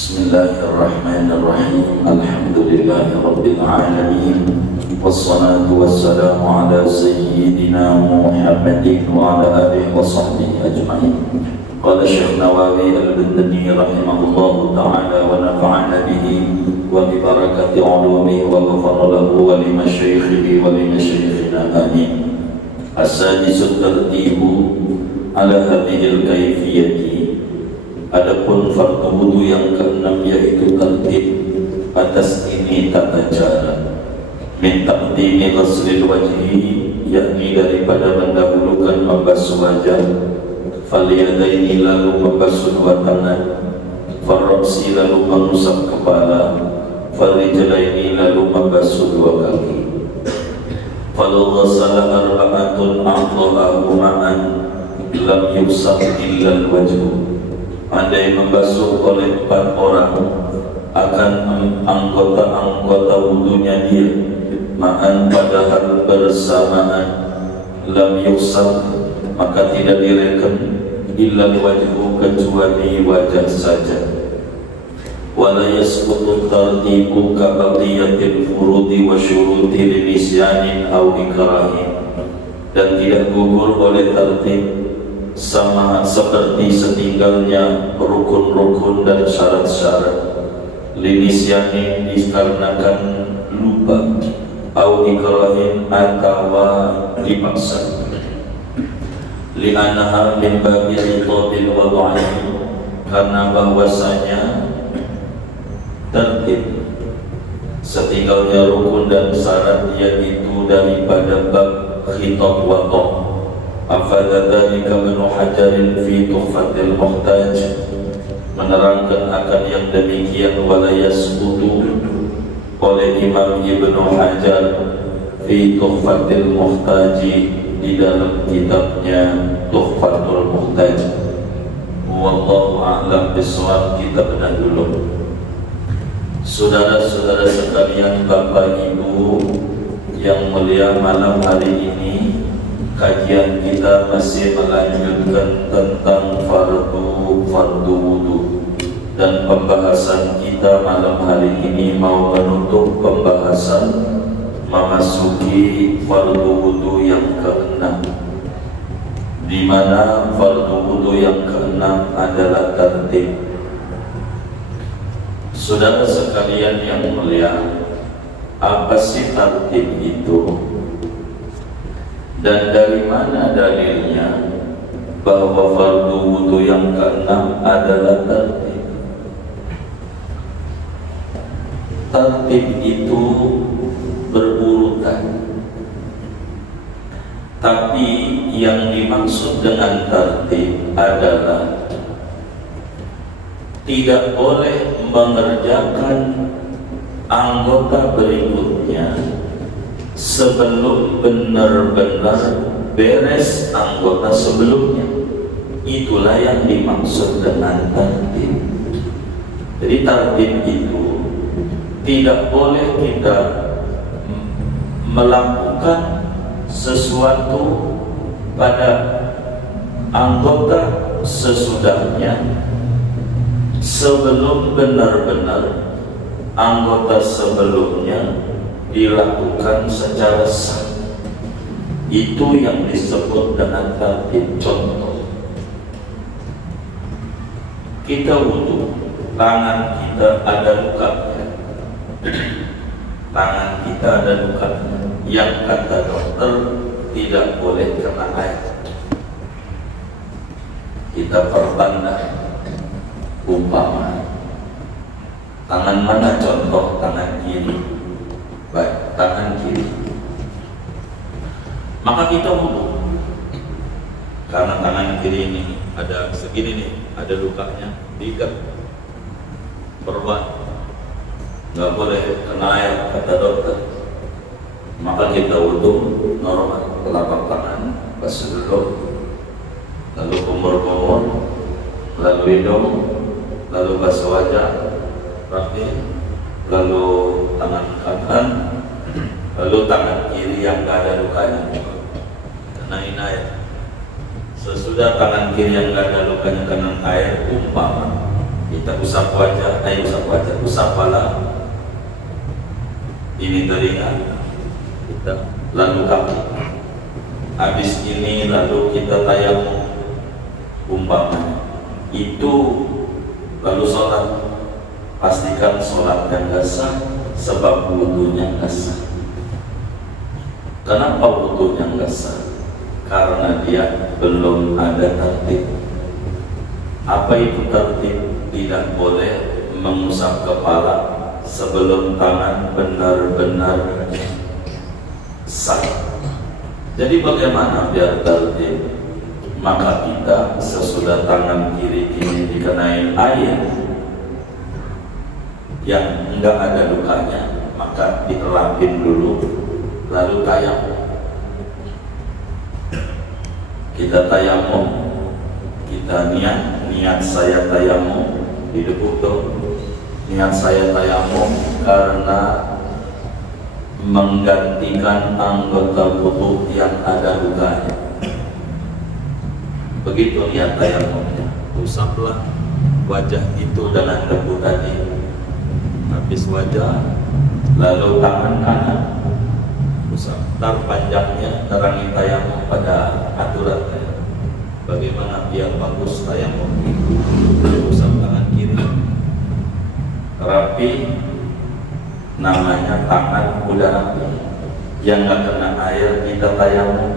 Bismillahirrahmanirrahim. Alhamdulillahirabbil alamin. Wassalatu wassalamu ala sayyidina Muhammadin wa ala alihi wa sahbihi ajma'in. Qala Syekh Nawawi al-Bintani rahimahullahu ta'ala wa nafa'ana bihi wa bi barakati ulumihi wa ghafara lahu wa li masyayikhih wa li masyayikhina amin. As-sadisut tartibu ala hadhihi al-kayfiyati. Adapun fardu wudu yang keenam yaitu tertib atas ini tata cara. Min taqdimi ghaslil wajhi, yakni daripada mendahulukan membasuh wajah, falyadaini lalu membasuh dua tangan, farrasi lalu mengusap kepala, farijlaini lalu membasuh dua kaki. Falau ghasala arba'atun a'dha'ahu ma'an lam yusab illa al-wajhu. Andai membasuh oleh 4 orang akan anggota-anggota wudunya dia ma'an padahal bersamaan, lam yusab maka tidak direken illa wajhu kecuali wajah saja. Wala yasqutu tartibu ka baqiyatil furudi wa syuruti linisyanin aw ikrahin, dan tidak gugur oleh tertib sama seperti setinggalnya rukun-rukun dan syarat-syarat, linisyanin dikarenakan lupa, au ikrahin atau dipaksa, li'annaha min babi itabil wad'ain, karena bahwasanya tertib setinggalnya rukun dan syarat yaitu daripada bab khitab wad'ah. Afadha dhalika Ibnu Hajar fi Tuhfatil Muhtaj, menerangkan akan yang demikian wala yasbutu oleh Imam Ibnu Hajar fi Tuhfatil Muhtaj, di dalam kitabnya Tuhfatul Muhtaj. Wallahu a'lam bishawab. Kita benar dulu. Saudara-saudara sekalian, Bapak Ibu yang mulia, malam hari ini kajian kita masih melanjutkan tentang fardu wudu, dan pembahasan kita malam hari ini mau menutup pembahasan memasuki fardu wudu yang keenam, di mana fardu wudu yang keenam adalah tertib. Saudara sekalian yang mulia, apa sih tertib itu? Dan dari mana dalilnya bahwa fardu wudu yang keenam adalah tertib? Tertib itu berurutan, tapi yang dimaksud dengan tertib adalah tidak boleh mengerjakan anggota berikutnya sebelum benar-benar beres anggota sebelumnya. Itulah yang dimaksud dengan tertib. Jadi tertib itu tidak boleh kita melakukan sesuatu pada anggota sesudahnya sebelum benar-benar anggota sebelumnya dilakukan secara sah. Itu yang disebut dengan tertib. Contoh, kita wudu, tangan kita ada lukanya, tangan kita ada lukanya, yang kata dokter tidak boleh kena air. Kita perbandang, umpama tangan mana? Contoh tangan kiri. Baik, tangan kiri, maka kita wudu karena tangan kiri ini ada segini nih, ada lukanya, diikat perban, nggak boleh kena air kata dokter. Maka kita wudu normal, telapak tangan basuh dulu, lalu kumur-kumur, lalu hidung, lalu basuh wajah rapi, lalu tangan kanan, lalu tangan kiri yang gak ada lukanya kenain air. Sesudah tangan kiri yang gak ada lukanya kena air, umpama Kita usap wajah, usap kepala, ini telinga kita, lalu kaki. Habis ini lalu kita tayamum umpamanya. Itu lalu sholat, pastikan sholat yang nggak sah sebab wudunya nggak sah. Kenapa wudunya nggak sah? Karena dia belum ada tertib. Apa itu tertib? Tidak boleh mengusap kepala sebelum tangan benar-benar sah. Jadi bagaimana biar tertib? Maka kita sesudah tangan kiri ini dikenai air yang enggak ada lukanya, maka dielapin dulu, lalu tayamum. Kita tayamum, kita niat saya tayamum. Didebuk dong, niat saya tayamum karena menggantikan anggota wudu yang ada lukanya. Begitu niat tayamumnya, usaplah wajah itu dengan debu tadi. Habis wajah, lalu tangan kanan usap. Tar panjangnya terangi tayamum pada aturannya. Bagaimana biar bagus tayamum? Usap tangan kiri rapi, namanya tangan udah rapi, yang nggak kena air kita tayamum.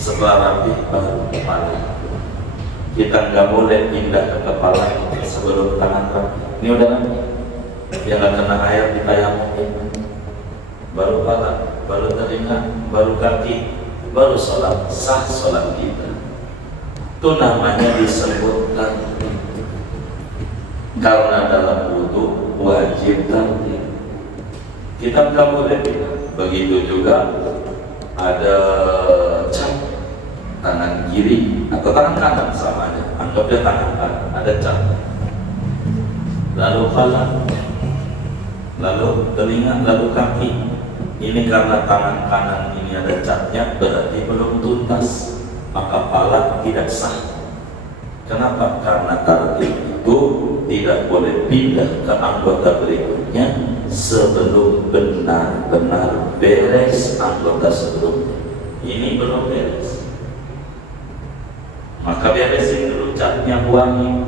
Setelah rapi baru kepala. Kita nggak boleh pindah ke kepala sebelum tangan rapi. Ini udah rapi, yang nggak kena air di tayamum, baru kepala, baru telinga, baru kaki, baru sholat. Sah sholat kita. Itu namanya disebutkan karena dalam wudu wajib tertib. Kita nggak boleh pindah. Begitu juga ada cap tangan kiri atau tangan kanan sama aja. Anggap dia tangan kanan, ada cap. Lalu kepala, lalu telinga, lalu kaki. Ini karena tangan kanan ini ada capnya, berarti belum tuntas, maka kepala tidak sah. Kenapa? Karena tertib itu tidak boleh pindah ke anggota berikutnya sebelum benar-benar beres anggota sebelumnya. Ini belum beres, maka beresin dulu catnya, buangin.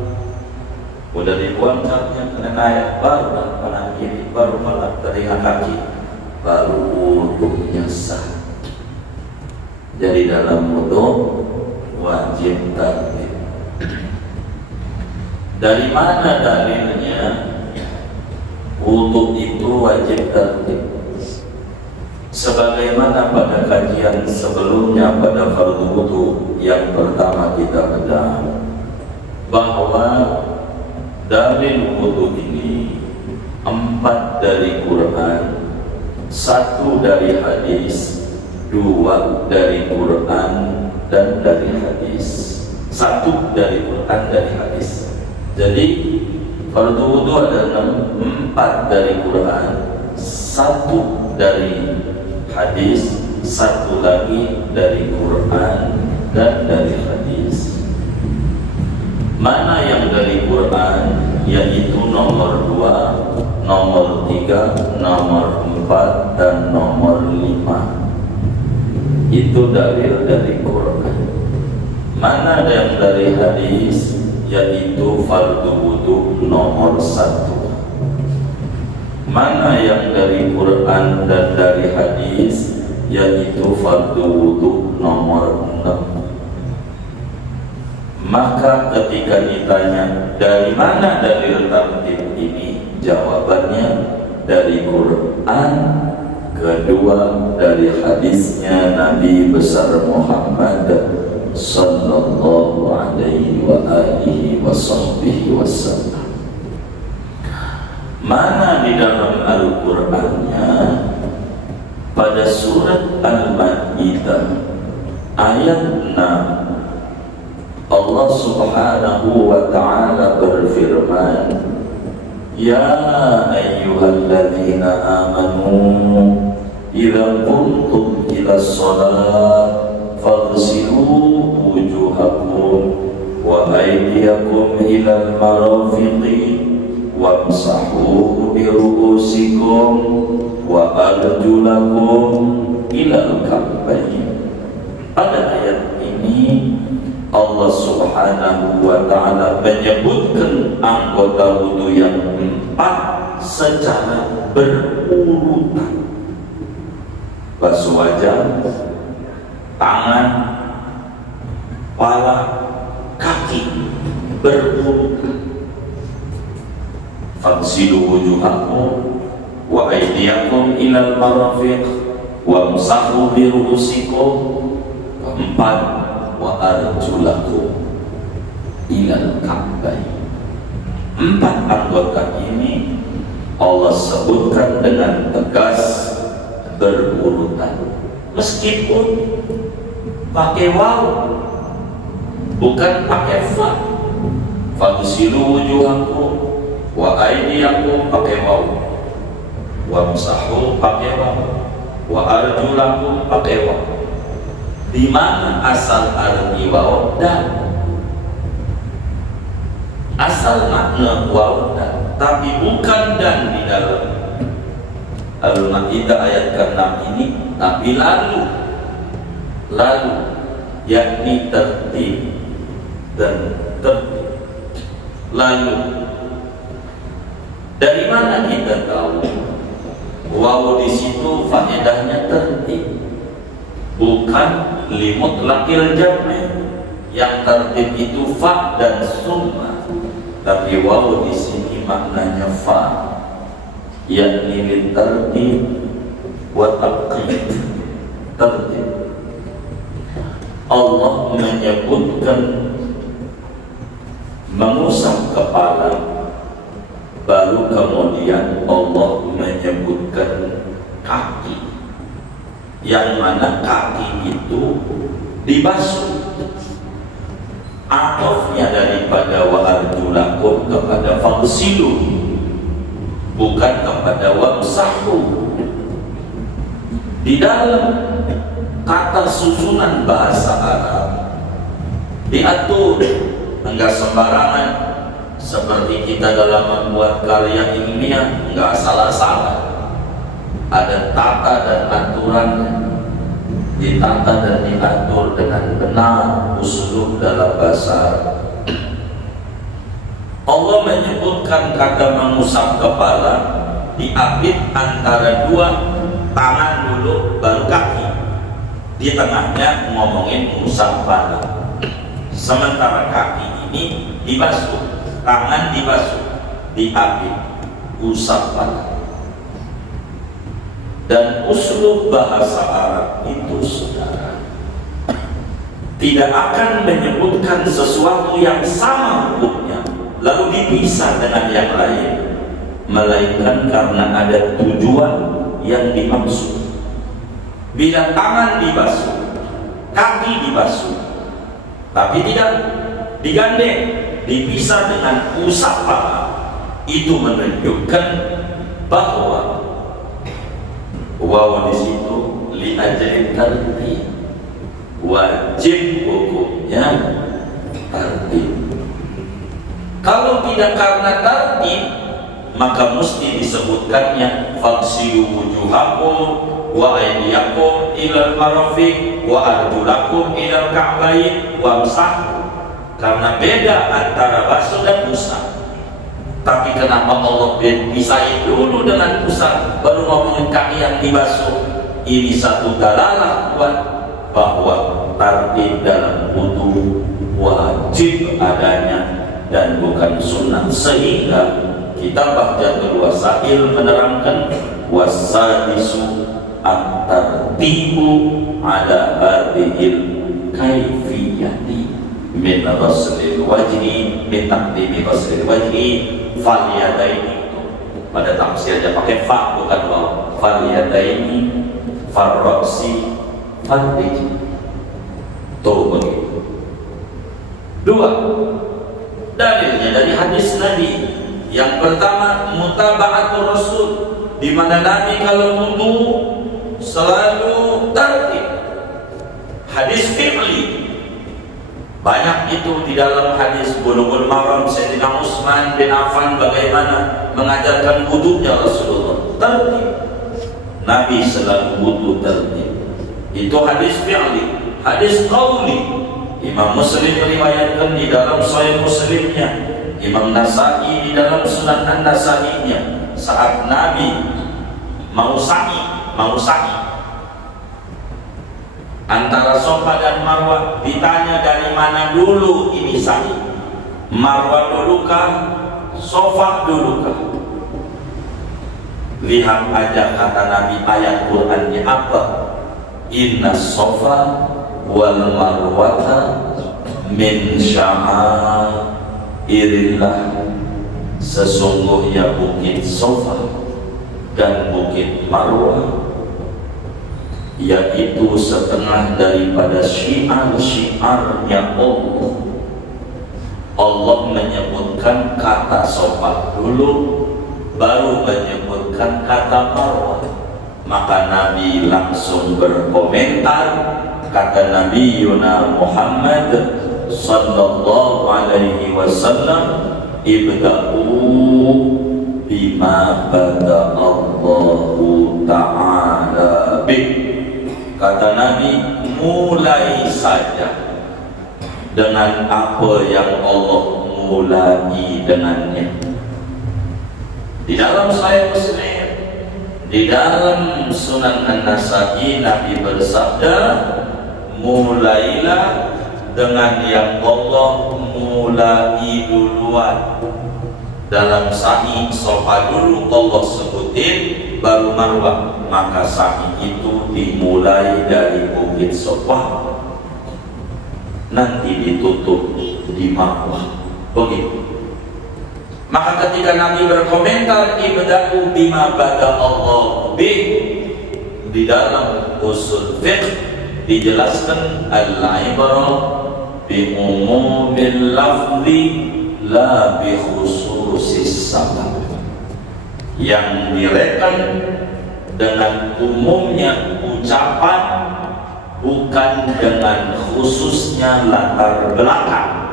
Udah dibuang catnya, kena air, baru kanan kiri, baru kepala, telinga, kaki, baru wudunya sah. Jadi dalam wudu wajib tertib. Dari mana dalilnya wudu itu wajib tertib? Sebagaimana pada kajian sebelumnya pada fardu wudu yang pertama kita bedah bahwa dalil wudu ini 4 dari Quran, 1 dari hadis, 2 dari Quran dan dari hadis. 1 dari Quran, dari hadis. Jadi fardu wudu ada 4 dari Quran, 1 dari hadis, 1 lagi dari Quran dan dari hadis. Mana yang dari Quran? Yaitu nomor 2, nomor 3, nomor 4 dan nomor 5. Itu dalil dari Quran. Mana yang dari hadis? Yaitu fardu wudu nomor 1. Mana yang dari Quran dan dari hadis? Yaitu fardu wudu nomor 6. Maka ketika ditanya dari mana dalil tertib ini, jawabannya dari Quran, kedua dari hadisnya Nabi besar Muhammad sallallahu alaihi wa alihi wa sahbihi wasallam. Mana di dalam Al-Qur'annya? Pada surat Al-Maidah ayat 6 Allah subhanahu wa ta'ala berfirman, Ya ayyuhalladzina amanu idza qumtum ila shalah faghsilu wujuhakum wa aydiyakum ila al-marafiq pada ayat ini Allah Subhanahu wa ta'ala menyebutkan anggota wudu yang 4 secara berurutan. Basuh wajah, tangan, kepala, kaki berurutan. Faghsilu wujuhakum wa aydiyakum ilal marafiq wamsahu bi ru'usikum. 4 wa arjulakum ilal ka'bayn. 4 anggota ini Allah sebutkan dengan tegas berurutan, meskipun pakai waw bukan pakai fa. Faghsilu wujuhakum wa aydiyakum pakai waw, wamsahu pakai waw, wa arjulakum pakai waw. Di mana asal arti waw dan? Asal makna waw dan, tapi bukan dan di dalam Al-Maidah ayat ke-6 ini, tapi lalu yakni tertib dan tertib. Lalu dari mana kita tahu waw di situ faedahnya tertib? Bukan limut lakil jam'i. Yang tertib itu fa dan summa, tapi waw di sini maknanya fa, yakni litertib wa taqid. Tertib. Allah menyebutkan mengusap kepala, baru kemudian Allah menyebutkan kaki, yang mana kaki itu dibasuh. Atofnya daripada wa arjulakum kepada faghsilu, bukan kepada wamsahu. Di dalam kata susunan bahasa Arab diatur, enggak sembarangan. Seperti kita dalam membuat karya ilmiah, enggak salah-salah. Ada tata dan aturannya, ditata dan diatur dengan benar uslub dalam bahasa Arab. Allah menyebutkan kata mengusap kepala diapit antara 2 tangan dulu baru kaki. Di tengahnya ngomongin mengusap kepala. Sementara kaki ini dibasuh, tangan dibasuh, diapit, usap kepala. Dan uslub bahasa Arab itu, saudara, tidak akan menyebutkan sesuatu yang sama hukumnya lalu dipisah dengan yang lain, melainkan karena ada tujuan yang dimaksud. Bila tangan dibasuh, kaki dibasuh, tapi tidak digandeng, dipisah dengan usap kepala, itu menunjukkan bahwa waw di situ li ajli tertib, wajib hukumnya tertib. Kalau tidak karena tertib, maka mesti disebutkannya faghsilu wujuhakum wa aydiyakum ilal marafiq wa arjulakum ilal ka'bayn wamsahu. Karena beda antara basuh dan usap. Tapi kenapa Allah pisahin dulu dengan pusat baru ngomongin kaki yang dibasuh? Ini satu dalalah kuat bahwa tertib dalam wudu wajib adanya dan bukan sunnah. Sehingga kitab Bahjatul Wasail menerangkan wasadisu at-tartibu ala hadhil kaifiyati min ghaslil wajhi min taqdimi ghaslil wajhi faliyadaini. Pada tafsirnya pakai fa bukan waw. Faliyadaini farroksi farriji. Tuh begitu. 2 dalilnya dari hadis Nabi. Yang pertama mutaba'atul Rasul, di mana Nabi kalau wudu selalu tertib. Hadis fi'li banyak itu di dalam hadis Bulughul Maram Sayyidina Utsman bin Affan bagaimana mengajarkan wudunya Rasulullah tertib. Nabi selalu wudu tertib. Itu hadis fi'li. Hadis hadis qauli. Imam Muslim meriwayatkan di dalam Sahih Muslimnya, Imam Nasa'i di dalam Sunan An-Nasa'inya, saat Nabi mau sa'i antara Safa dan Marwah, ditanya dari mana dulu ini sa'i, Marwah dulukah, Safa dulukah? Lihat aja kata Nabi, ayat Qur'annya apa? Inna Safa wal Marwata min sya'airillah. Sesungguhnya bukit Safa dan bukit Marwah yaitu setengah daripada syiar-syiarnya Allah. Allah menyebutkan kata Safa dulu, baru menyebutkan kata Marwah. Maka Nabi langsung berkomentar, kata Nabi Yuna Muhammad sallallahu alaihi wasallam, ibda'u bima bada Allahu ta'ala bih. Kata Nabi, mulai saja dengan apa yang Allah mulai dengannya. Di dalam Sahih Muslim, di dalam Sunan An-Nasa'i, Nabi bersabda, mulailah dengan yang Allah mulai duluan. Dalam sa'i Safa dulu Allah sebutin, baru Marwah. Maka sa'i itu dimulai dari bukit Safa, nanti ditutup di Marwah. Begitu. Maka ketika Nabi berkomentar, ibda'u bima bada Allah bih, di dalam usul fiqh dijelaskan al-ibrah bi umumil lafzi la bi khususis sabab. Yang direkan dengan umumnya ucapan, bukan dengan khususnya latar belakang.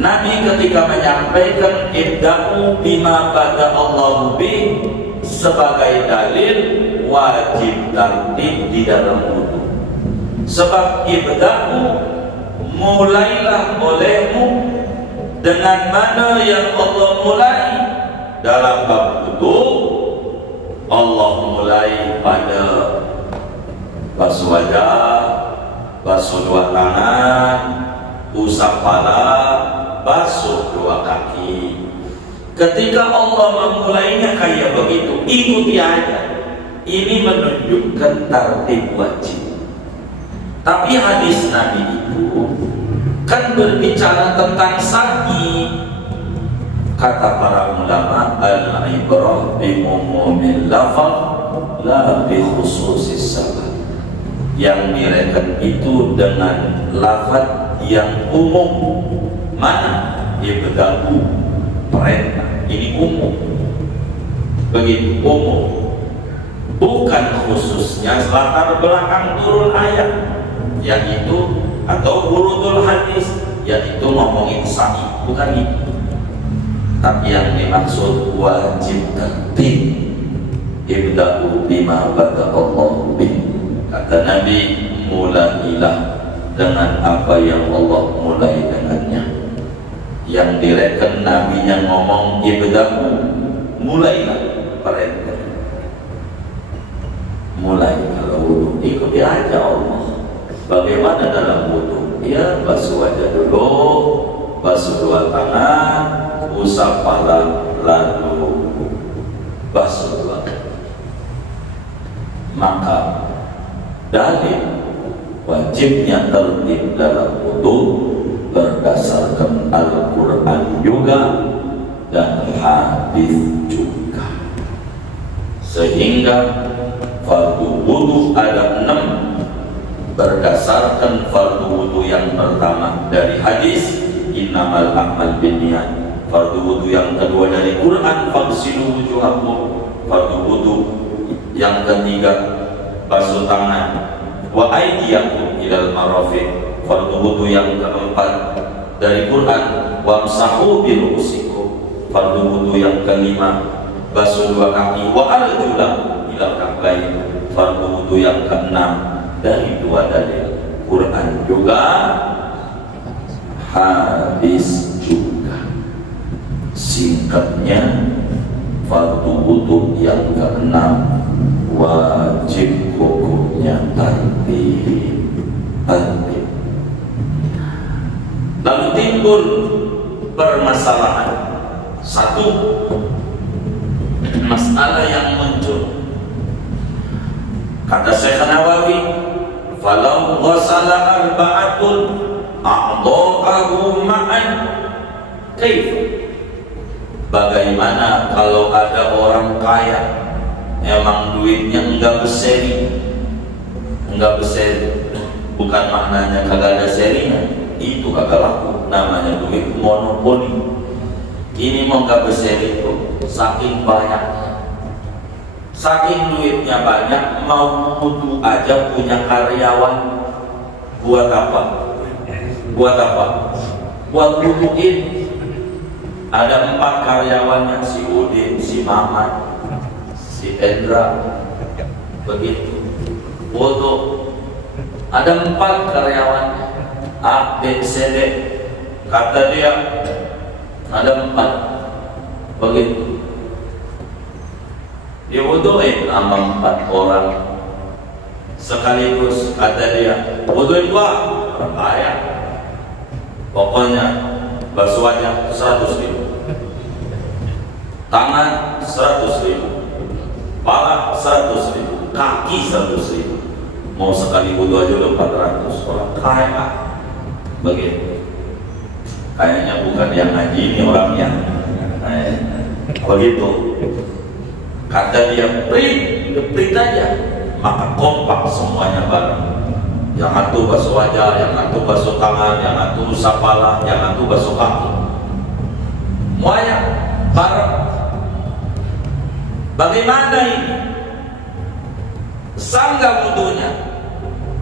Nabi ketika menyampaikan ibda'u bima bada Allah bih sebagai dalil wajib tertib di dalam wudu. Sebab ibda'u, mulailah olehmu dengan mana yang Allah mulai. Dalam bab wudu Allah mulai pada basuh wajah, basuh dua tangan, usap kepala, basuh dua kaki. Ketika Allah memulainya kayak begitu, ikuti aja. Ini menunjukkan tertib wajib. Tapi hadis Nabi itu kan berbicara tentang sa'i. Kata para ulama, al-ibrah bi umumil lafaz la bi khususis sabab. Yang direkan itu dengan lafaz yang umum. Mana? Ibda'u, perintah. Ini umum. Begitu umum. Bukan khususnya latar belakang turun ayat, yaitu atau urudul hadis, yaitu ngomongin sa'i, bukan itu. Tapi yang dimaksud wajib tertib. Ibda'u bima bada Allah bih. Kata Nabi, mulailah dengan apa yang Allah mulai dengannya. Yang direken Nabi yang ngomong ibda'u, mulailah, perintah. Mulai kalau wudu, ikuti aja Allah. Bagaimana dalam wudu? Ya, basuh wajah dulu, basuh dua tangan, usap kepala, lalu basuh dua kaki. Maka dalil wajibnya tertib dalam wudu berdasarkan Al-Quran juga dan hadis juga. Sehingga fardu wudu ada 6 berdasarkan fardu wudu yang pertama dari hadis innamal a'mal binniyat. Fardu wudu yang kedua dari Quran, faghsilu wujuhakum. Fardu wudu yang ketiga basuh tangan, wa aydiyakum ilal marafiq. Fardu wudu yang keempat dari Quran, wamsahu bi ru'usikum. Fardu wudu yang kelima basuh dua kaki, wa arjulakum ilal ka'bayn. Fardu wudu yang keenam dari dua dalil, Quran juga, hadis juga. Singkatnya, fardu wudu yang keenam, wajib hukumnya tartib. Lalu timbul permasalahan. Satu, masalah yang muncul, kata Syekh Nawawi, falau ghasala arba'atun a'dha'ahu ma'an kaif. Bagaimana kalau ada orang kaya, emang duitnya enggak berseri, bukan maknanya kagak ada serinya, itu kagak laku, namanya duit monopoli. Ini mau enggak berseri itu saking banyaknya, saking duitnya banyak, mau wudu aja punya karyawan. Buat apa? Buat wuduin. Ada 4 karyawannya, si Udin, si Mamat, si Endra, begitu. Wudu ada 4 karyawannya, A, B, C, D. Kata dia ada 4, begitu. Dia wuduin sama 4 orang sekaligus. Kata dia, wuduin gua, orang kaya. Pokoknya basuh wajah 100.000, tangan 100.000, kepala 100.000, kaki 100.000. Mau sekali wudu aja udah 400. Orang kaya begitu. Kayaknya bukan yang ngaji ini orangnya. Begitu. Kata dia, prit aja, maka kompak semuanya bareng. Yang satu basuh wajah, yang satu basuh tangan, yang satu usap kepala, yang satu basuh kaki. Semuanya bareng. Bagaimana ini? Sah nggak wudunya?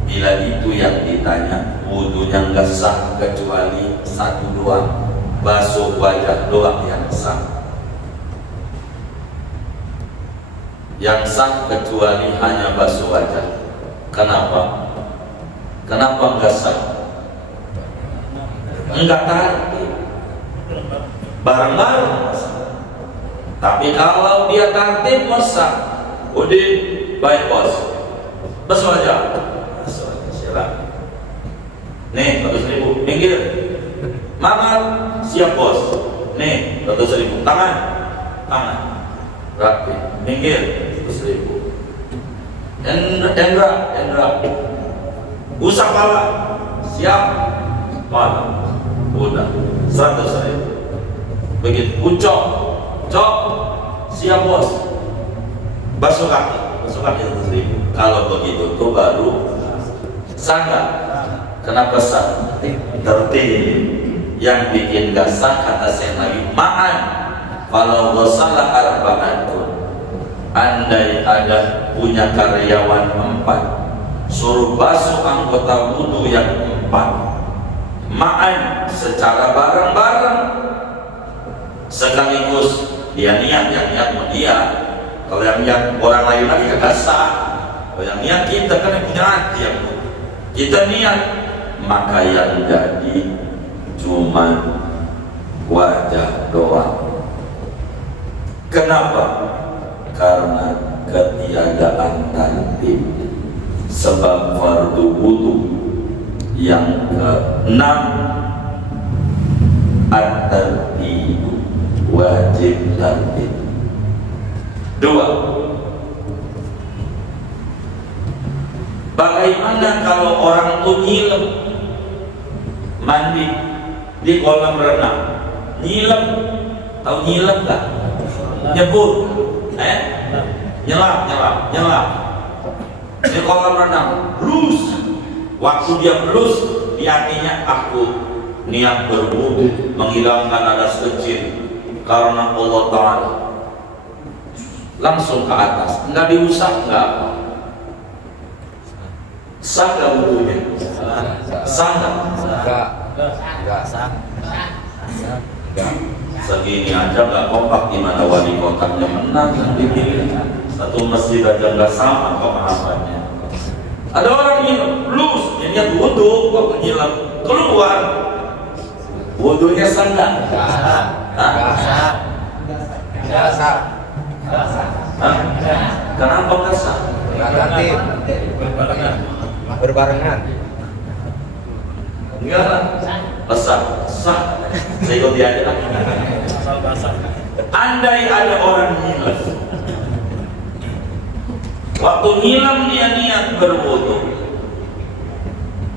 Bila itu yang ditanya, wudunya nggak sah kecuali 1 doang, basuh wajah doang yang sah. Yang sah kecuali hanya basuh wajah. Kenapa? Kenapa nggak sah? Enggak tartib, bareng-bareng. Tapi kalau dia tartib sah. Udin, baik bos, basuh wajah, silakan. Nih 100.000, minggir. Mamat, siap bos. Nih 100.000, tangan, rapi, minggir 100.000. Endra, usap kepala, siap, kepala, udah 100.000. Begitu, ucok, siap bos, basuh kaki 100.000. Kalau begitu tuh baru sah. Kenapa sah? Tertib. Yang bikin gak sah kata Syekh Nawawi, ma'an kalau ghasala arba'atun, andai ada punya karyawan 4, suruh basuh anggota wudu yang 4, ma'an secara bareng-bareng, sekaligus. Dia niat, yang niat mau dia. Kalau yang niat orang lain lagi kagak sah. Kalau yang niat kita kan yang punya hati, yang kita niat, maka yang jadi cuma wajah doang. Kenapa? Karena ketiadaan tartib. Sebab fardu wudu yang ke-6, at-tartib, wajib tartib. 2. Bagaimana kalau orang itu nyilem, mandi di kolam renang, nyilem, tahu nyilem nggak? Nyebur, nyelam di kolam renang, blus. Waktu dia blus, di hatinya aku niat berwudu, menghilangkan hadas kecil karena Allah Ta'ala. Langsung ke atas, nggak diusap, nggak apa. Sah nggak wudunya? Sah nggak? Nggak sah. Segini aja nggak kompak, gimana wali kotanya menang yang dipilih? Satu masjid aja nggak sama pemahamannya. Ada orang nyilam, plus dia niat wudhu, waktu nyilam keluar, wudhunya sandang. Kenapa kasar? Berbarengan. Enggak lah, besar, sah. Saya ikuti aja lah. Andai ada orang nyilam, waktu nyilam dia niat berwudu,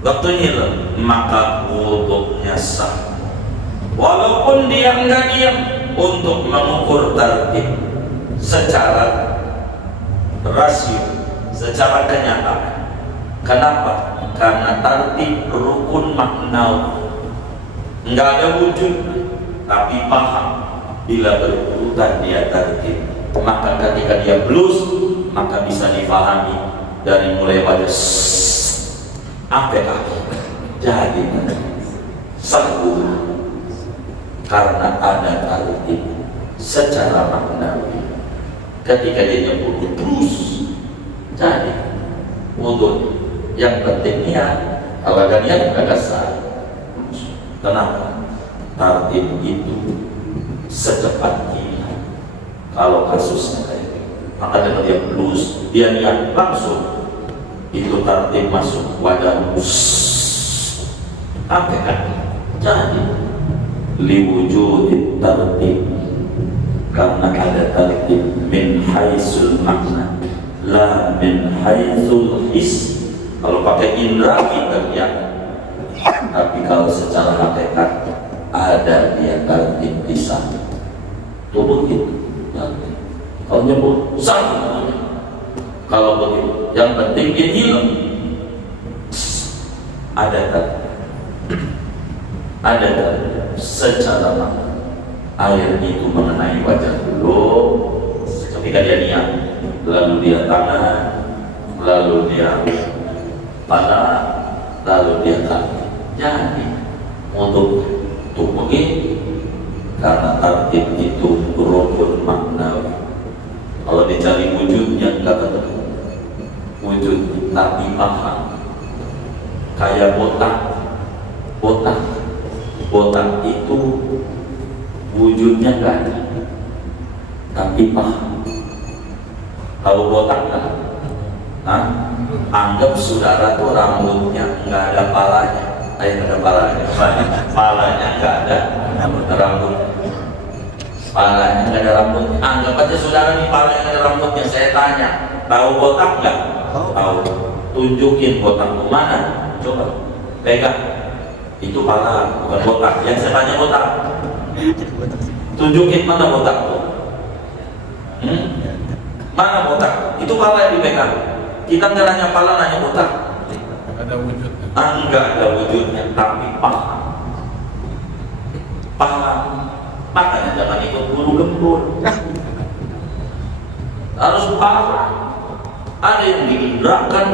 waktu nyilam maka wudunya sah. Walaupun dia enggak diam untuk mengukur tartib secara rasio, secara kenyataan. Kenapa? Karena tartib rukun maknawi, enggak ada wujud, tapi paham. Bila berurutan dia tartib, maka ketika dia blus, maka bisa difahami dari mulai pada sampai akhir. Jadi satu, karena ada tartib secara maknawi. Ketika dia nyebut terus, jadi wudhu. Yang penting niat. Kalau ada niat agak sah. Kenapa? Tartib itu secepat kilat. Kalau kasusnya kayak gitu, maka dengan dia plus, dia niat langsung, itu tartib masuk wadah apa kan? Jadi liwujudit tartib, karena ada tartib min haitsul makna, la min haitsul his. Kalau pakai indra kita lihat, tapi kalau secara hakikat ada dia tartib di sana. Tubuh itu tartib. Kalau nyebut sah. Kalau begitu, yang penting dia hilang. Ada tartib. Ada tartib secara makna. Air itu mengenai wajah dulu, ketika dia niat, lalu dia tangan, lalu dia pada, lalu dia tartib. Jadi untuk tubuh ini, karena tartib itu rukun maknawi. Kalau dicari wujudnya nggak ketemu wujud, tapi paham. Kayak botak itu wujudnya nggak ada, tapi paham. Tahu botak nggak? Anggap saudara tuh rambutnya nggak ada palanya. Ada palanya, palanya nggak ada rambut, palanya nggak ada rambut. Anggap aja saudara nih palanya nggak ada rambutnya. Saya tanya, tahu botak nggak? Tahu. Tunjukin botak mana? Coba pegang. Itu pala, bukan botak. Yang saya tanya botak. Tunjukin mana botak tuh? Mana botak? Itu pala yang dipegang. Kita nggak nanya pala, nanya botak. Ada wujud. Enggak ada wujudnya, tapi paham. Makanya jangan ikut guru gembul. Harus paham. Ada yang diindrakan,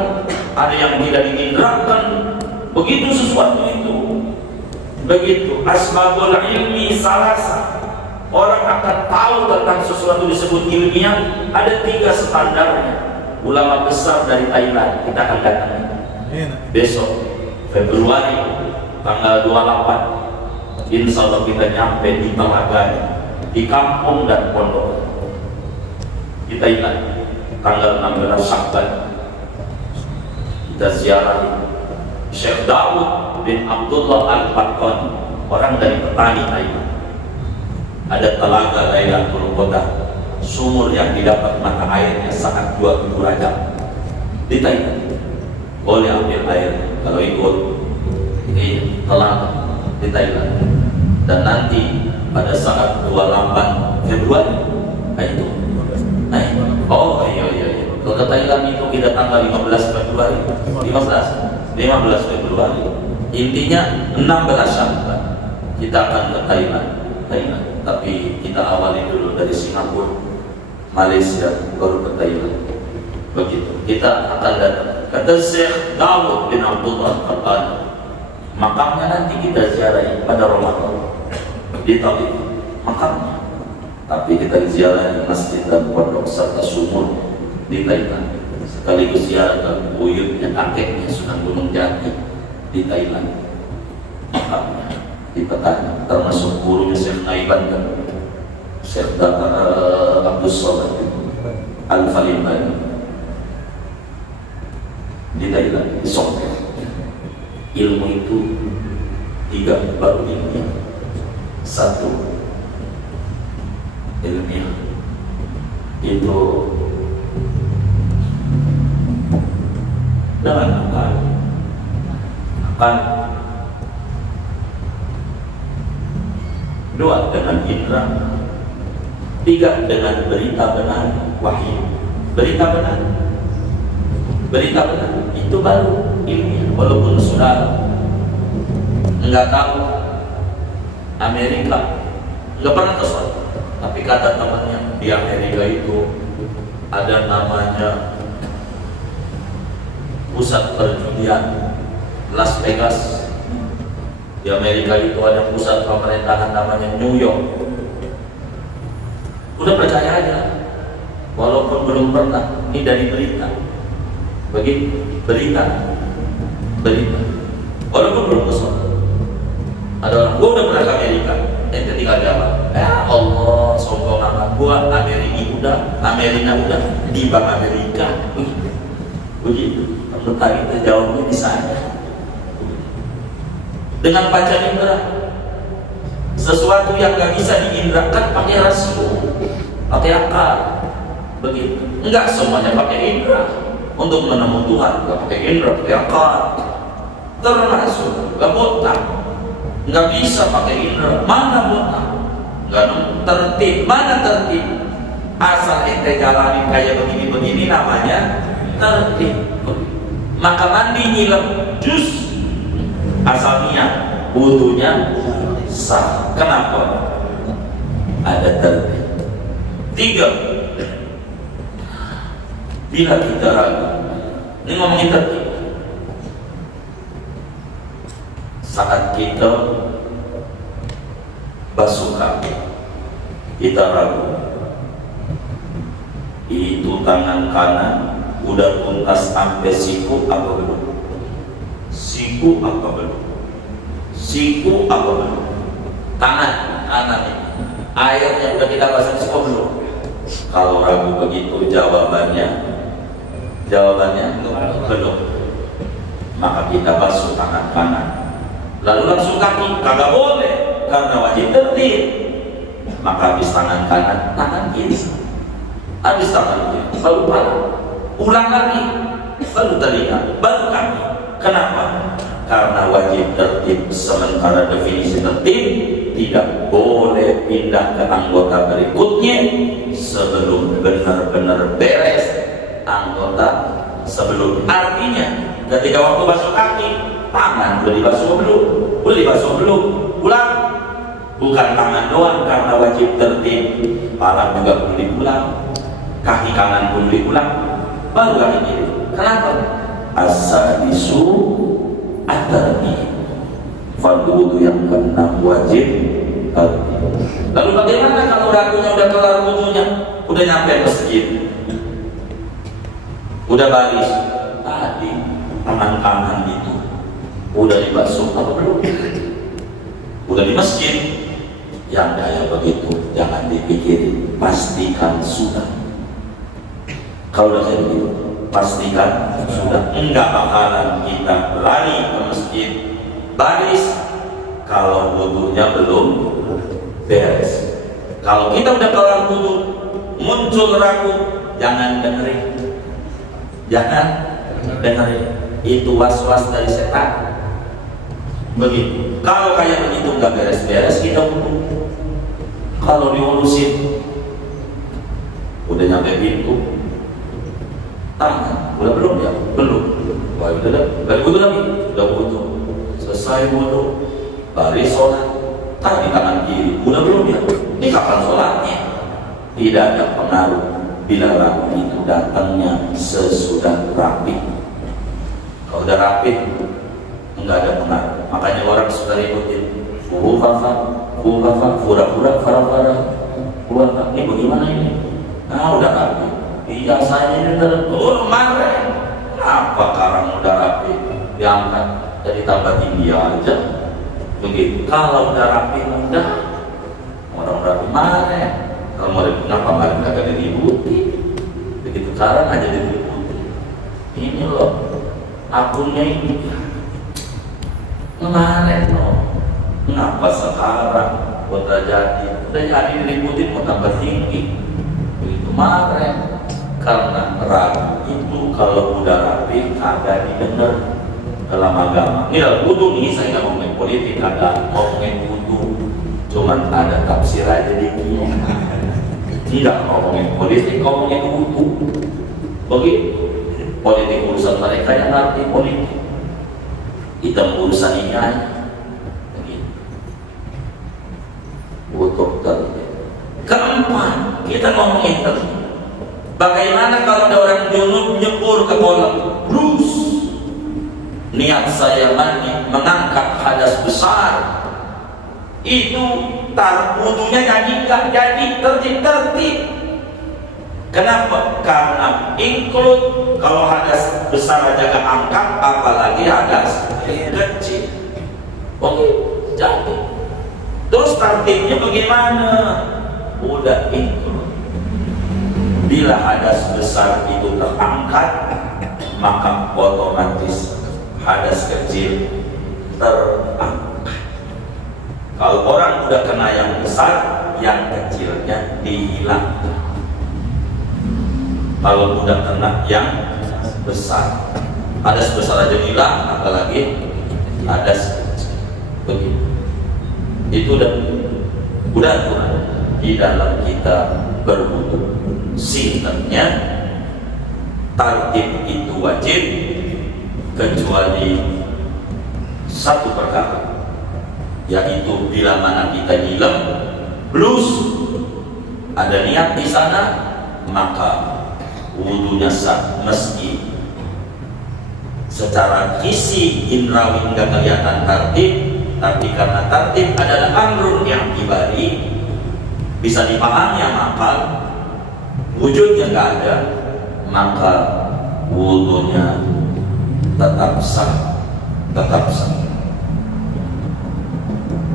ada yang tidak diindrakan. Begitu sesuatu itu. Begitu asbabul ilmi salasa. Orang akan tahu tentang sesuatu disebut ilmiah. Ada 3 standarnya. Ulama besar dari Thailand kita akan datang besok Februari tanggal 28. Insya Allah kita nyampe di Telaga, di kampung dan pondok. Kita ingat tanggal 16 Syakban kita ziarah Syekh Daud bin Abdullah Al-Fatqani, orang dari petani Thailand. Ada telaga daerah Kota, sumur yang didapat mata airnya sangat 20 derajat di Thailand. Boleh ambil air kalau ikut ini telaga di Thailand. Dan nanti pada saat 28 Februari, itu oh iya. Kalau ke Thailand itu kita tanggal 15 Februari, 15 Februari. Intinya 16 Syakban kita akan ke Thailand. Tapi kita awali dulu dari Singapura, Malaysia, baru ke Thailand. Begitu. Kita akan datang. Kata Syekh Daud bin Abdullah Al-Fatqani, makamnya nanti kita ziarahi pada Ramadan di Taif, makamnya. Tapi kita ziarahi masjid dan pondok serta sumur di Thailand. sekaligus ziarah ke buyutnya kakeknya Sunan Gunung Jati di Thailand. Makamnya di petani, termasuk gurunya Syekh Naiban dan Syekh Abdul Somad Al-Falimbani di Thailand, di Songkeng. Ilmu itu 3 baru ilmiah. 1 ilmiah itu dengan akal. 2 dengan indra. 3 dengan berita benar, wahyu. Berita benar itu baru ilmiah. Walaupun saudara nggak tahu Amerika, nggak pernah ke sana, tapi kata temannya di Amerika itu ada namanya pusat perjudian Las Vegas. Di Amerika itu ada pusat pemerintahan namanya New York. Udah percaya aja, walaupun belum pernah. Ini dari berita, berita, walaupun belum kesana. Ada orang, gua udah pernah ke Amerika, ketika jawab, ya Allah, sombong amat gua, Amerika udah, di Bank Amerika, begitu. Tadi itu jawabnya di sana. Dengan panca indera, sesuatu yang gak bisa diindrakan pakai rasio, pakai akal, begitu. Enggak semuanya pakai indera. Untuk menemukan Tuhan gak pakai indera, pakai akal. Termasuk gak botak, nggak bisa pakai indera. Mana botak? Nggak tertib. Mana tertib? Asal ente jalanin kayak begini-begini namanya tertib. Maka mandi nyilam jus asal niat, wudunya sah. Kenapa? Ada tertib. 3, bila kita ragu, ini ngomongin tertib. Saat kita basuh kaki, kita ragu, itu tangan kanan udah tuntas sampai siku apa belum? Siku apa belum? Siku apa belum? Tangan kanan ini airnya udah kita basuh siku belum? Kalau ragu begitu jawabannya belum. Maka kita basuh tangan kanan. Lalu langsung kaki, kagak boleh karena wajib tertib. Maka habis tangan kanan, tangan kiri. Habis tangan kiri, baru tangan. Ulang lagi, baru telinga, baru kaki. Kenapa? Karena wajib tertib. Sementara definisi tertib tidak boleh pindah ke anggota berikutnya sebelum benar-benar beres anggota sebelum. Artinya ketika waktu basuh kaki, tangan udah dibasuh belum? Ulang. Bukan tangan doang karena wajib tertib, kepala juga perlu diulang, kaki kanan pun diulang, baru kaki kiri. Kenapa? As-sadisu at-tartib. Wudu yang ke-6 wajib tertib. Lalu bagaimana kalau ragunya udah kelar wudunya, udah nyampe masjid, udah baris, tadi tangan kanan itu udah dibasuh apa belum? Udah di masjid. Yang kayak begitu jangan dipikirin, pastikan sudah. Kalau udah kayak begitu, pastikan sudah. Enggak bakalan kita lari ke masjid baris kalau wudunya belum beres. Kalau kita udah kelar wudu, muncul ragu, jangan dengerin. Itu was-was dari setan. Begitu. Kalau kayak begitu nggak beres-beres, kita wudu. Kalau diurusin, udah nyampe pintu, tangan udah belum ya? Belum. Wah, udah balik wudu lagi, udah wudu. Selesai wudu, baris sholat. Tadi tangan kiri, udah belum ya? Ini kapan sholatnya? Tidak ada pengaruh bila ragu itu datangnya sesudah rapi. Kalau udah rapi, enggak ada pengaruh. Makanya orang suka ributin fura-fura, fara-fara. Ini bagaimana ini? Udah rapi. Ijazahnya ini kemarin Kenapa karang udah rapi diangkat jadi tambah tinggi aja begitu? Kalau udah rapi udah orang rapi marah. Kalau mau kenapa marah kagak diributi? Begitu karang aja diributi. Ini loh akunnya ini kemarin loh. Kenapa sekarang udah jadi diributin mau tambah tinggi? Begitu marah. Karena ragu itu kalau udah rapi kagak didengar dalam agama. Ini dalam wudu nih, saya nggak ngomongin politik, kagak ngomongin wudu, cuman ada tafsir aja dikit. Tidak ngomongin politik, ngomongin wudu. Begitu. Politik urusan mereka yang ngerti politik. Kita urusan ini aja. Begitu. Wudu tadi. Keempat, kita ngomongin tadi. Bagaimana kalau ada orang junub nyebur ke kolam, brus, niat saya mandi mengangkat hadas besar, itu wudunya jadi nggak jadi tertib. Kenapa? Karena include kalau hadas besar aja gak angkat, apalagi hadas kecil. Oke, jadi. Terus tertibnya bagaimana? Udah include. Bila hadas besar itu terangkat, maka otomatis hadas kecil terangkat. Kalau orang udah kena yang besar, yang kecilnya dihilangkan. Kalau udah kena yang besar, hadas besar aja hilang, apalagi hadas kecil. Begitu. Itu udah di dalam kita berwudu. Singkatnya, tartib itu wajib kecuali satu perkara, yaitu bila mana kita nyilam, blus, ada niat di sana, maka wudunya sah. Meski secara isi indrawi nggak kelihatan tartib, tapi karena tartib adalah amrun yang ibadi, bisa dipahami yang hafal, wujudnya nggak ada, maka wudunya tetap sah.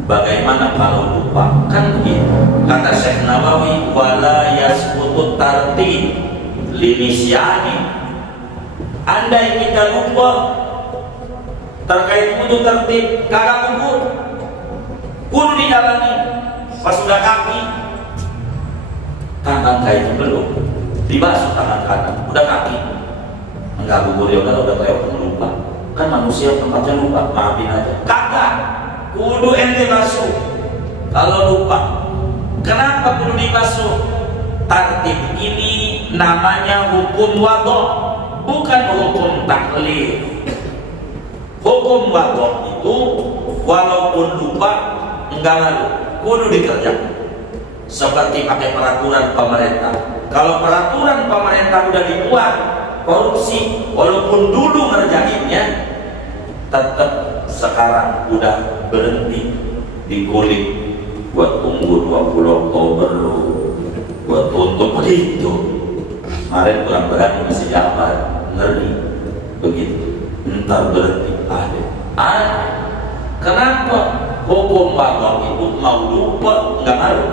Bagaimana kalau lupa? Kan begitu. Kata Syekh Nawawi, wala yasqutu tartib linisyani. Andai kita lupa terkait wudu tertib, kagak kudu dijalani. Pas sudah kaki, tangan kaki belum dibasuh, tangan kanan udah kaki enggak gugur ya udah lewat, lupa. Kan manusia tempatnya lupa, maafin aja. Kagak, kudu ente basuh kalau lupa. Kenapa kudu dibasuh? Tartib ini namanya hukum wadho, bukan hukum taklif. Hukum wadho itu walaupun lupa enggak ngaruh, kudu dikerjakan. Seperti pakai peraturan pemerintah. Kalau peraturan pemerintah udah dibuat, korupsi, walaupun dulu ngerjainnya, tetap sekarang udah berhenti dikulik. Buat tunggu 20 Oktober lu, buat tuntut begitu. Kemarin kurang berani masih jabat, ngeri begitu. Ntar berhenti, ada. Kenapa? Hukum wadho itu mau lupa nggak ngaruh.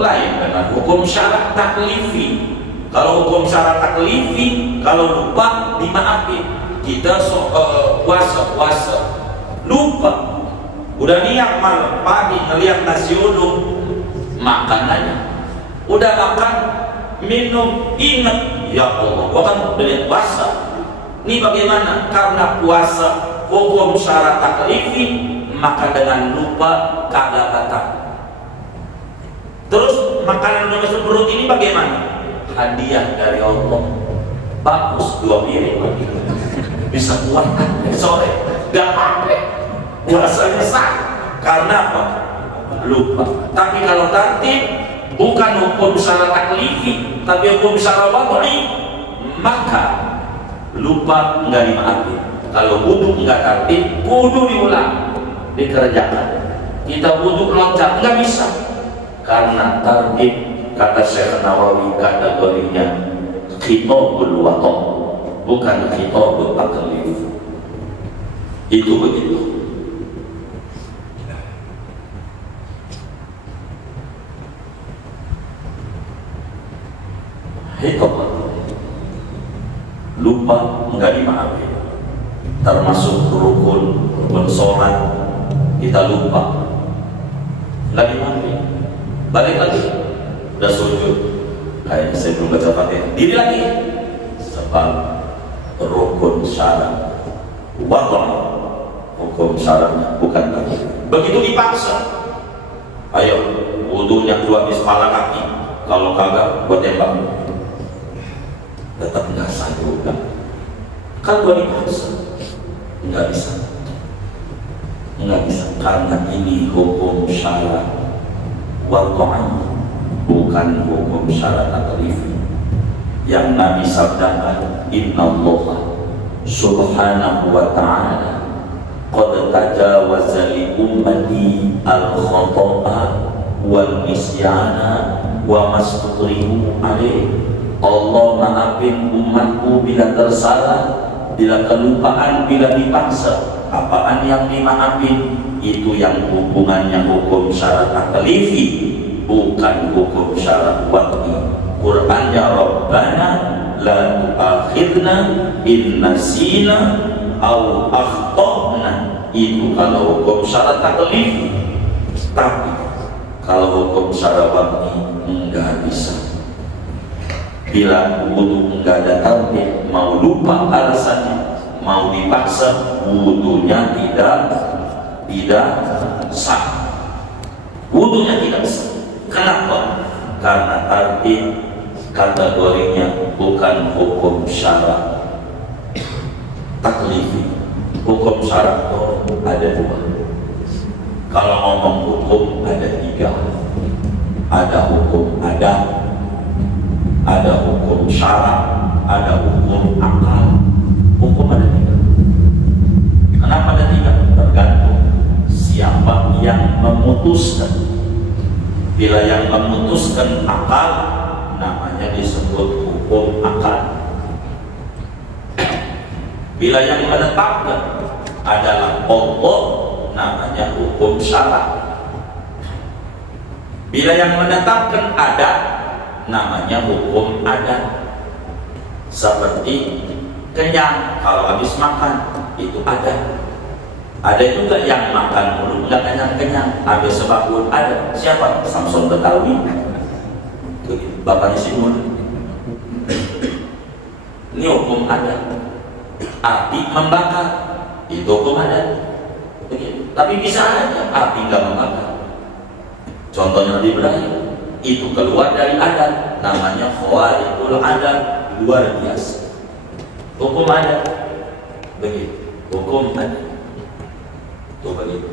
Lain dengan hukum syarat taklifi. Kalau hukum syarat taklifi, kalau lupa dimaafin. Kita puasa lupa, udah niat malam pagi ngeliat nasi uduk, makan aja. Udah makan, minum, ingat ya Allah, gua kan udah puasa. Ini bagaimana? Karena puasa hukum syarat taklifi, maka dengan lupa kagak batal. Terus makanan udah masuk perut ini bagaimana? Hadiah dari Allah. Bagus, 2 piring bisa kuat sore, gak apa-apa, puasanya sah. Karena apa? Lupa. Tapi kalau tertib, bukan hukum syarat taklifi, tapi hukum syarat wad'i, maka lupa nggak dimaafin. Kalau wudu nggak tertib, kudu diulang, dikerjakan. Kita wudu loncat nggak bisa, karena tertib. Kata Syekh Nawawi, kategorinya khitabul wadha, bukan khitabut taklif. Itu begitu. Khitab lupa enggak dimaafin, termasuk rukun sholat kita lupa enggak dimaafin, balik lagi udah sujud kayak saya belum baca Fatihah, diri lagi, sebab rukun syarat wadah, hukum syaratnya bukan lagi. Begitu dipaksa, ayo wudunya 2 habis kepala kaki, kalau kagak buat tembak, tetap nggak sah juga. Kan gua dipaksa, nggak bisa, karena ini hukum syarat wadah, bukan hukum syarat taklif. Yang Nabi sabdakan, innallaha subhanahu wa ta'ala qad tajawaza li ummati al-khata'a wal nisyana wa mastukrihu alaih. Allah maafin umatku bila tersalah, bila kelupaan, bila dipaksa. Apaan yang dimaafin? Itu yang hubungannya hukum syarat taklifi, bukan hukum syarat waqti. Qur'annya Rabbana la tu'akhirna in nasina au akhtana, itu kalau hukum syarat taklif. Tapi kalau hukum syarat waqti enggak bisa. Bila wudu enggak ada tartib, mau lupa alasannya, mau dipaksa, wudunya tidak sah. Wudunya tidak sah. Kenapa? Karena tartib kategorinya bukan hukum syarat taklifi. Hukum syarat itu ada 2. Kalau ngomong hukum ada 3. Ada hukum adat, ada hukum syarat, ada hukum akal. Hukum ada 3. Kenapa ada 3? Tergantung siapa yang memutuskan. Bila yang memutuskan akal, namanya disebut hukum akal. Bila yang menetapkan adalah Allah, namanya hukum syarat. Bila yang menetapkan adat, namanya hukum adat. Seperti kenyang, kalau habis makan itu adat. Ada juga yang makan mulu nggak kenyang-kenyang, habis sebakul ada. Siapa? Samson Betawi, bapaknya Simon. Ini hukum adat. Api membakar, itu hukum adat. Tapi bisa aja api nggak membakar. Contohnya Nabi Ibrahim, itu keluar dari adat, namanya khawariqul adat, luar biasa. Hukum adat begitu, hukum adat itu begitu.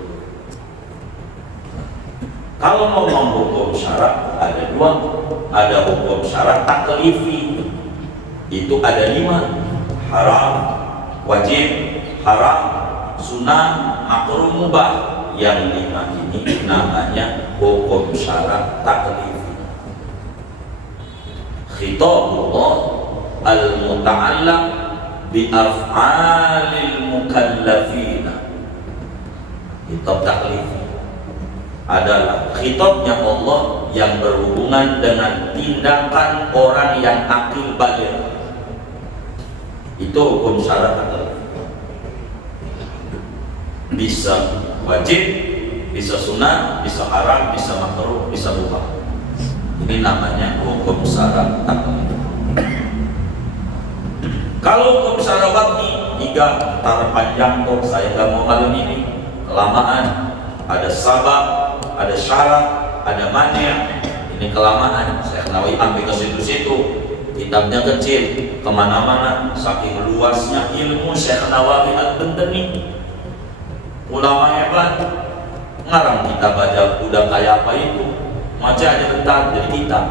Kalau ngomong hukum syarat ada 2. Ada hukum syarat taklifi, itu ada 5. Haram, wajib, haram, sunnah, makruh, mubah. Yang 5 ini namanya hukum syarat taklifi. Khitabullah al-muta'allaq bi af'alil mukallafina. Khitab taklifi adalah khitabnya Allah yang berhubungan dengan tindakan orang yang akil baligh. Itu hukum syarat taklifi. Bisa wajib, bisa sunnah, bisa haram, bisa makruh, bisa mubah. Ini namanya hukum syarat taklifi. Kalau hukum syarat waqti 3, tar panjang kok, saya nggak mau malam ini, kelamaan. Ada sabab, ada syarat, ada mani'. Ini kelamaan. Saya Nawawi ambil ke situ-situ, kitabnya kecil, kemana-mana, saking luasnya ilmu Syekh Nawawi Al-Bantani. Ulama hebat, ngarang kita baca udah kayak apa itu, baca aja bentar jadi kitab.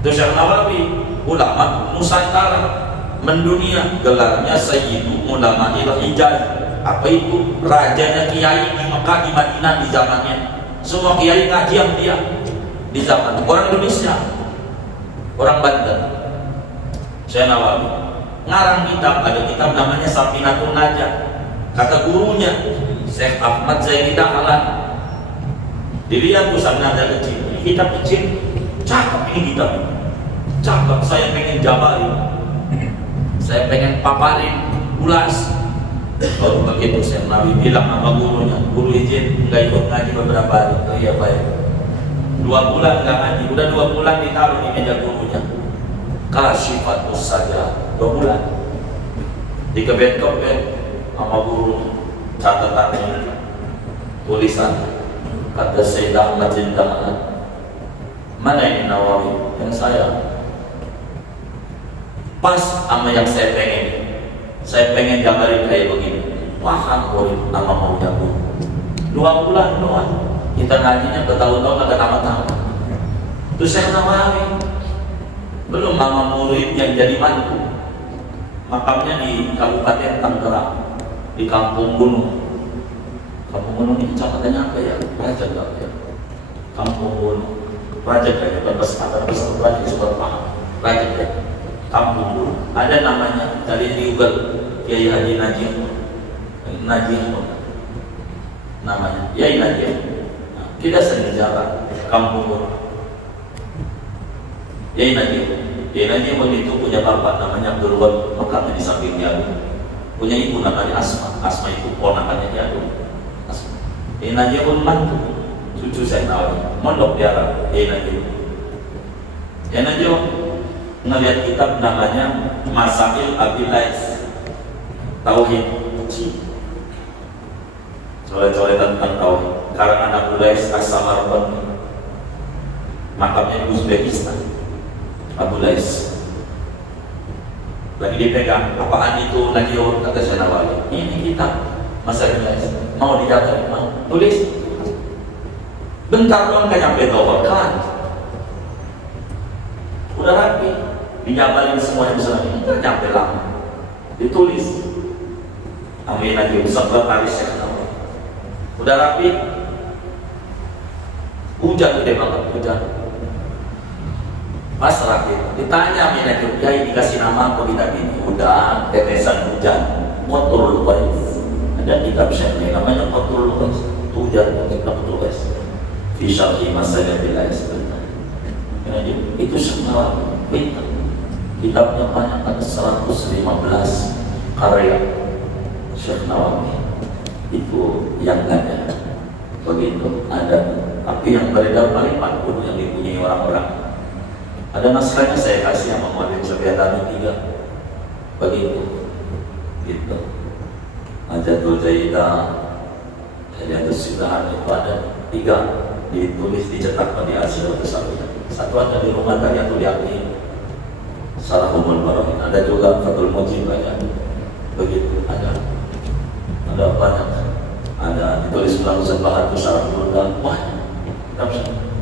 Itu Syekh Nawawi, ulama Nusantara, mendunia, gelarnya Sayyidu Ulama Il-Hijaz. Apa itu? Rajanya kiai di Mekah, di Madinah di zamannya. Semua kiai ngaji yang dia di zaman orang Indonesia, orang Banten. Syekh Nawawi ngarang kitab, ada kitab namanya Safinatun Najah. Kata gurunya Syekh Ahmad Zaini Dahlan, dilihat tulisannya ada kecil, ini kitab kecil, cakep ini kitab, cakep, saya pengen jabarin, saya pengen paparin, ulas. Baru begitu Syekh Nawawi bilang sama gurunya, guru izin nggak ikut ngaji beberapa hari. Oh iya baik. 2 bulan nggak ngaji, udah 2 bulan ditaruh di meja gurunya. Kasyifatus saja 2 bulan. Dikebet-kebet sama guru, catatannya, tulisan. Kata Syekh Ahmad Dahlan, mana ini Nawawi? Yang saya pas sama yang saya pengen. Saya pengen gambarin kayak begini. Wah, murid nama mau jago. 2 bulan doang. Kita ngajinya bertahun-tahun agak tamat-tamat. Terus saya Nawawi belum nama murid yang jadi mantu. Makamnya di Kabupaten Tangerang, di Kampung Gunung. Kampung Gunung ini kecamatannya apa ya? Raja ya. Kampung Gunung. Raja ya. Besar Raja sudah paham. Raja ya. Kampung Gunung. Ada namanya dari di Google. Kiai Haji Najih namanya Kiai Najih. Kita sering jalan Kampung Gunung. Kiai Najih begitu punya bapak namanya Abdul Wahid, makamnya di samping dia. Punya ibu namanya Asma itu ponakannya dia. Kiai Najih pun mantu cucu saya Nawawi, mondok di Arab. Kiai Najih ngelihat kitab namanya Masail Abilais Tauhid, coret-coretan tentang tauhid, karang anak Bulais As-Samarqandi, makamnya di Uzbekistan. Abu Lais lagi dipegang, apaan itu lagi kata Syekh Nawawi, ini kitab Masail Lais, mau dijaga, mau tulis, bentar doang kan nyampe tokoh kan, udah rapi, dijabalin semuanya besar ini, nggak nyampe lama, ditulis. Amin lagi sabda Paris Syekh Nawawi. Udah rapi. Hujan gede banget, hujan. Pas rapi. Ditanya Amin lagi, "Kiai dikasih nama apa kita gini?" Udah tetesan hujan. Qatrul Qais. Ada kitab Syekh namanya Qatrul Qais. Hujan kitab Qatrul Qais. Fi syarhi Masail Lais. Itu Syekh Nawawi. Kitabnya banyak, ada 115 karya Syekh Nawawi itu yang ada begitu ada, tapi yang beredar paling 40 yang dipunyai orang-orang. Ada naskahnya saya kasih sama Muhammad Syafi'atani 3 begitu gitu. Ajatul Zaidah, Ajatul Sidahan itu ada 3 ditulis dicetak di Asia besar. Satu ada di rumah Karyatul Yakin, Salahumul Barahin, ada juga Fathul Mujib banyak begitu ada banyak, ada ditulis ulang sebahan itu syarah Burda, banyak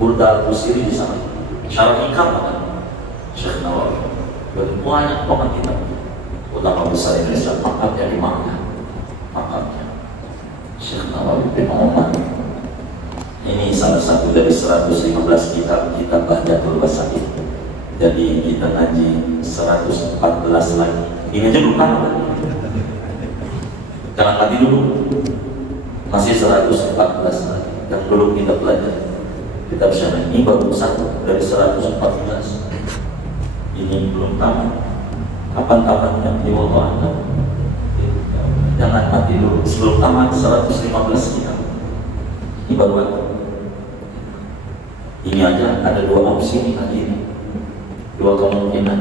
Burda Al-Busiri di sana, syarah Hikam kan Syekh Nawawi, banyak banget kita ulama besar Indonesia, makamnya di mana? Makamnya Syekh Nawawi bin Umar. Ini salah satu dari 115 kitab Bahjatul Basair. Jadi kita ngaji 114 lagi. Ini aja belum tamat. Jangan mati dulu, masih 114 lagi yang belum kita pelajari. Kitab Syarah ini baru 1 dari 114. Ini belum tamat. Kapan tamatnya? Di Allah. Jangan mati dulu. Sebelum tamat 115 kitab. Ini baru apa? Ini aja ada 2 opsi nih tadi ini. 2 kemungkinan.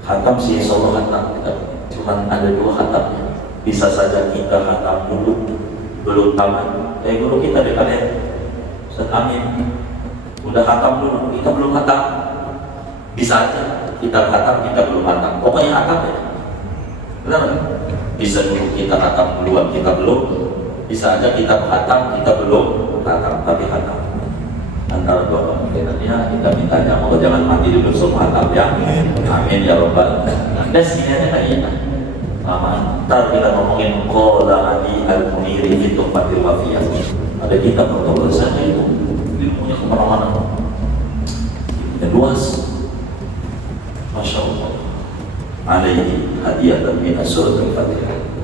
Khatam sih insyaallah khatam, cuman ada 2 khatamnya. Bisa saja kita khatam dulu belum tamat. Guru kita di kalian Ustaz Amin udah khatam dulu, kita belum khatam. Bisa aja kita khatam, kita belum khatam. Pokoknya khatam ya. Benar kan? Bisa dulu kita khatam duluan, kita belum. Bisa aja kita khatam, kita belum khatam, tapi khatam. Antara 2 kemungkinannya kita minta semoga jangan mati dulu sebelum khatam ya. Amin ya robbal. Dan segini aja kayaknya. Ntar kita ngomongin Qala Ali Al-Muniri fi Tuhfatil Wafiyah. Ada kitab protokol saja itu ilmunya kemana-mana, ilmunya luas, Masya Allah. alaihi hadiyatan min surat al-Fatihah.